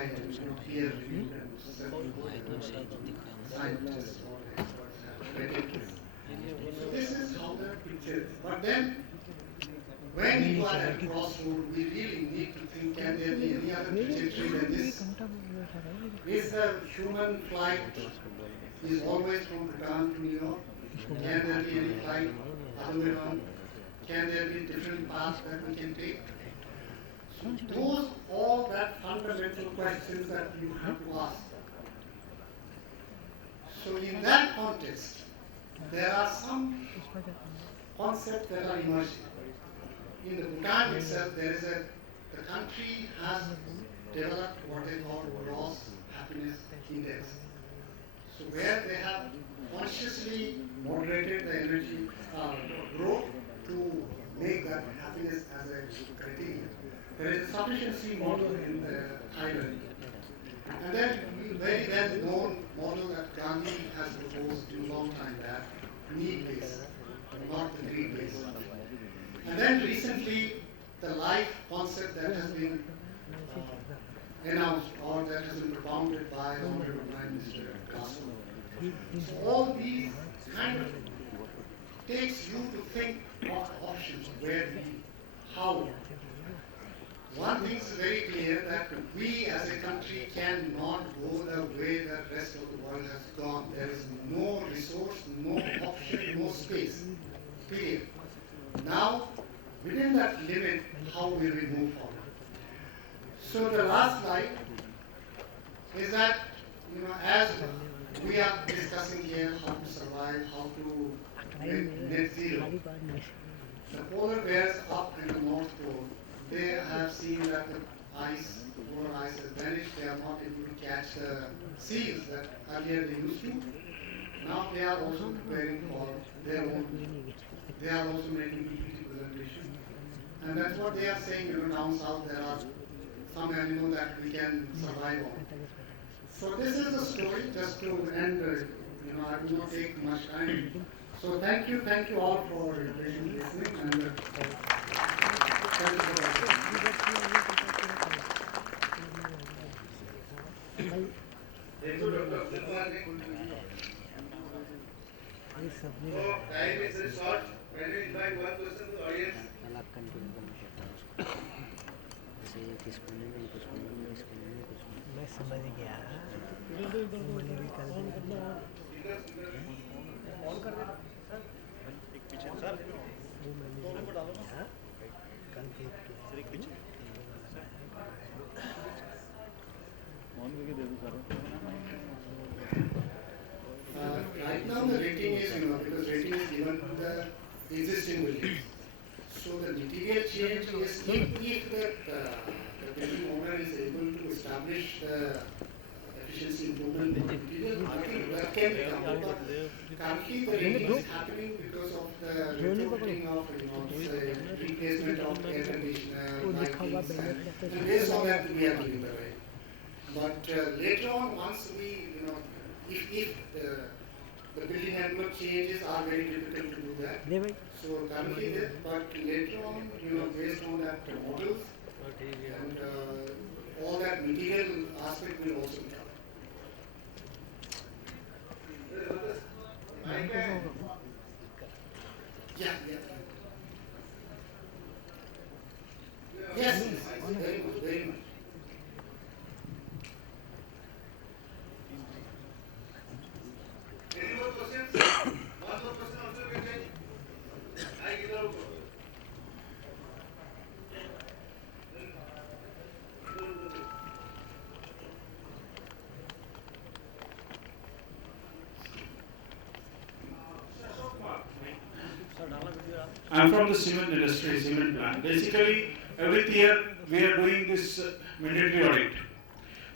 by peer reviewed and several scientists or experts have vetted this. So this is how the picture is. But then, when you are at a crossroad, we really need to think, can there be any other trajectory than this? Is the human flight is always from Bhutan to New York? Can there be any flight other way around? Can there be different paths that we can take? So those all that fundamental questions that you have to ask. So in that context, there are some concepts that are emerging. In the Bhutan itself, the country has developed what they call gross happiness index. So where they have consciously moderated the energy growth to make that happiness as a criteria. There is a sufficiency model in Thailand. And then a very well known model that Gandhi has proposed in a long time back, need-based, not the greed-based. And then recently, the life concept that has been announced or that has been propounded by the Honorable Prime Minister Glasgow. So all these kind of takes you to think of options, where we, how. One thing is very clear, that we as a country cannot go the way the rest of the world has gone. There is no resource, no option, no space. Period. Now, within that limit, how will we move forward? So the last slide is that, as we are discussing here how to survive, how to make net zero, the polar bears up in the North Pole, they have seen that the polar ice has vanished. They are not able to catch the seals that earlier they used to. Now they are also preparing for their own. They are also making PPT presentation. And that's what they are saying, down south there are some animals that we can survive on. So this is the story, just to end, I will not take much time. So thank you all for listening, and thank you for time is very short. When we invite one question to the audience. मैं समझ गया right now the rating is, because rating is given to the existing buildings. So the material change is if the building owner is able to establish the efficiency improvement in material, I think that can be done. But currently the rating is happening because of the retrofitting of, say, replacement of air conditioner, lightings, and based on that we are doing the rate. But later on, once we, if the building envelope changes are very difficult to do that. So currently, but later on, based on that models and all that material aspect will also be covered. Yeah. Yes, very much, very much. Any more questions? One more question also we can. I give out. I'm from the cement industry, cement plant. Basically, every year we are doing this mandatory audit.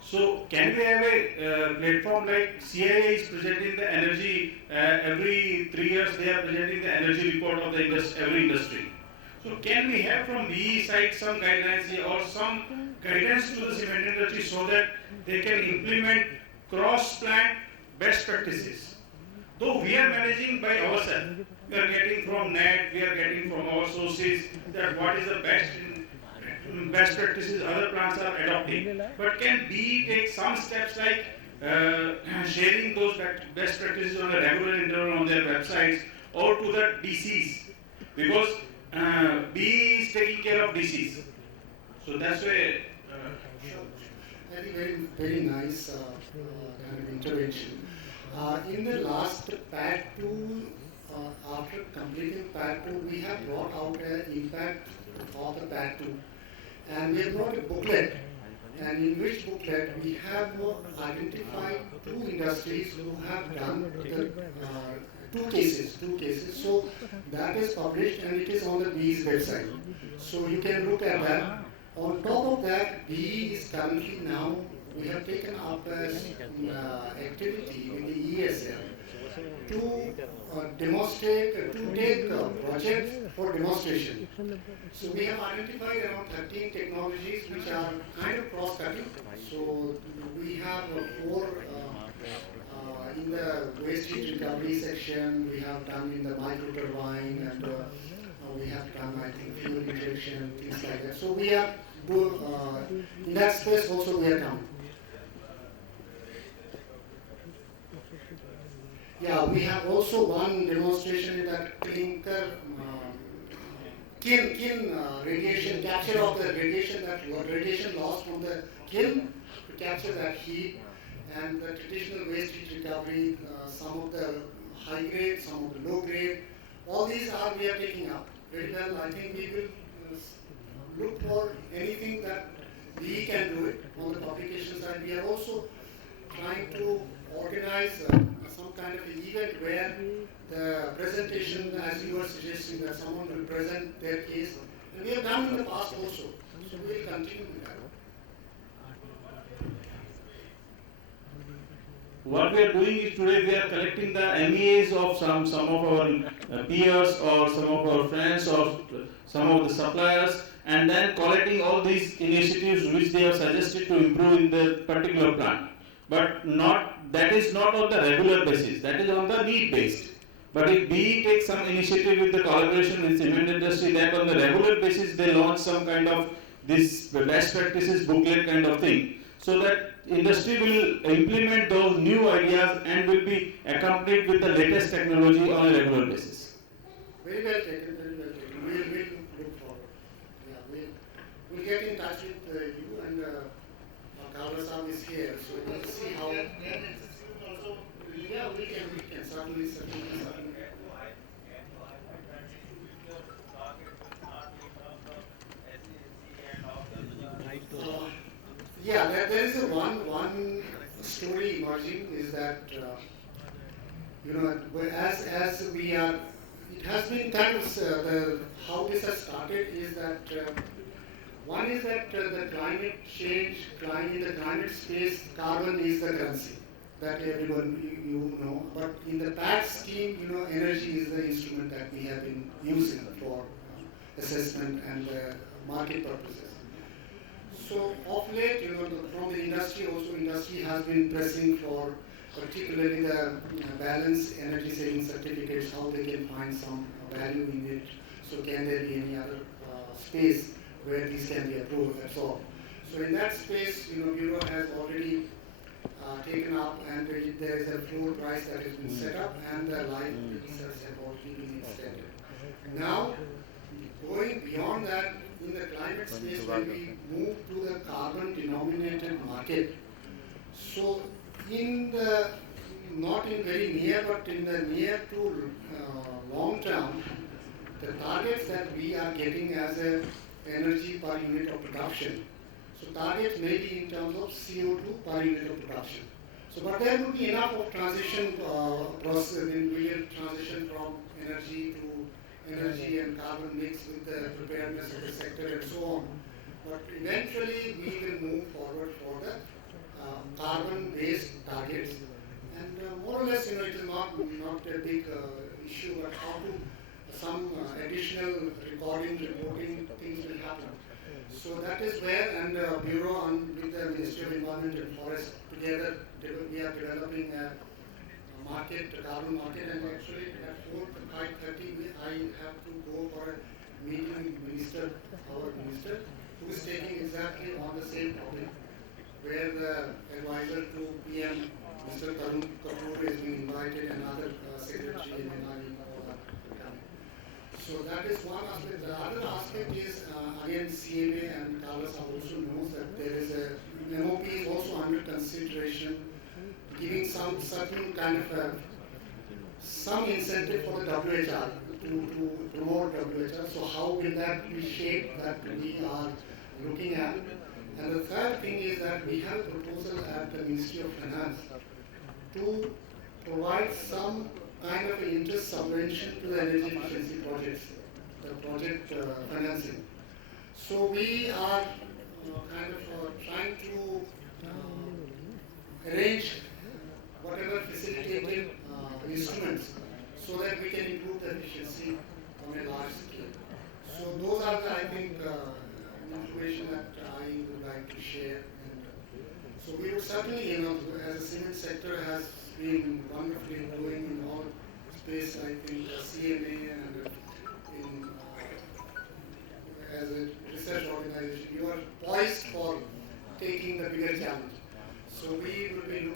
So, can we have a platform like CIA is presenting the energy every 3 years? They are presenting the energy report of the every industry. So, can we have from the side some guidelines or some guidance to the cement industry so that they can implement cross-plant best practices? Though we are managing by ourselves, we are getting from net, we are getting from our sources that what is the best in best practices other plants are adopting. But can BE take some steps like sharing those best practices on a regular interval on their websites or to the DCs? Because BE is taking care of DCs. So that's why. I think very nice kind of intervention. In the last PAD 2, after completing PAD 2, we have brought out an impact of the PAD 2. And we have brought a booklet, and in which booklet we have identified 2 industries who have done the, 2 cases. So that is published and it is on the BE's website. So you can look at that. On top of that, BE is currently now, we have taken up as activity with the ESL to demonstrate, to take projects for demonstration. So we have identified around 13 technologies which are kind of cross-cutting. So we have 4 in the waste heat recovery section, we have done in the micro turbine, and we have done, I think, fuel injection, things like that. So we have in that space also we have done. Yeah, we have also one demonstration in that clinker kiln radiation, capture of the radiation, that radiation lost from the kiln to capture that heat, and the traditional waste heat recovery, some of the high grade, some of the low grade, all these we are taking up very well. I think we will look for anything that we can do it on the publication side. We are also trying to organize some kind of an event where the presentation, as you were suggesting, that someone will present their case. And we have done in the past also. So we will continue with that. What we are doing is today we are collecting the MEAs of some of our peers or some of our friends or some of the suppliers, and then collecting all these initiatives which they have suggested to improve in the particular plant. But that is not on the regular basis, that is on the need based. But if BE takes some initiative with the collaboration with cement industry, that on the regular basis they launch some kind of this best practices booklet kind of thing, so that industry will implement those new ideas and will be accompanied with the latest technology on a regular basis. Very well taken, very well taken. We'll look forward. Yeah, we'll get in touch with you, and Carlos is here, so we'll see how. Yeah, we can certainly. Yeah, there is one story emerging is that as we are, it has been kind of how this has started is that one is that the climate change, in the climate space, carbon is the currency that everyone you know. But in the PAC scheme, energy is the instrument that we have been using for assessment and market purposes. So of late, from the industry also, industry has been pressing for particularly the balanced energy saving certificates, how they can find some value in it. So can there be any other space where these can be absorbed? So in that space, Bureau has already taken up, and there is a floor price that has been set up, and the life research have already been extended. Now, going beyond that, in the climate space, when we move to the carbon denominated market, so not in very near, but in the near to long term, the targets that we are getting as a energy per unit of production, so targets may be in terms of CO2 per unit of production. So, but there would be enough of transition process, we will transition from energy to energy and carbon mix with the preparedness of the sector and so on. But eventually we will move forward for the carbon-based targets. And more or less, it is not a big issue, but how to some additional recording, reporting things will happen. So that is where, and Bureau with the Ministry of Environment and Forest together, we are developing a carbon market, and actually at 4 to 5:30 I have to go for a meeting with our minister, who is taking exactly on the same topic, where the advisor to PM, Mr. Tarun Kapoor, is being invited, and other secretary and NRE all are coming. So that is one aspect. The other aspect is, again, CMA and Carlos also knows that there is a MOP is also under consideration, giving some certain kind of some incentive for the WHR to promote WHR. So how will that be shaped, that we are looking at? And the third thing is that we have a proposal at the Ministry of Finance to provide some kind of interest subvention to the energy efficiency projects, the project financing. So we are trying to arrange whatever facilitated instruments so that we can improve the efficiency on a large scale. So those are the, I think, information that I would like to share. And so we would certainly, as a civil sector has been wonderfully growing in all space, I think CMA and in, as a research organization, you are poised for taking the bigger challenge. So we will be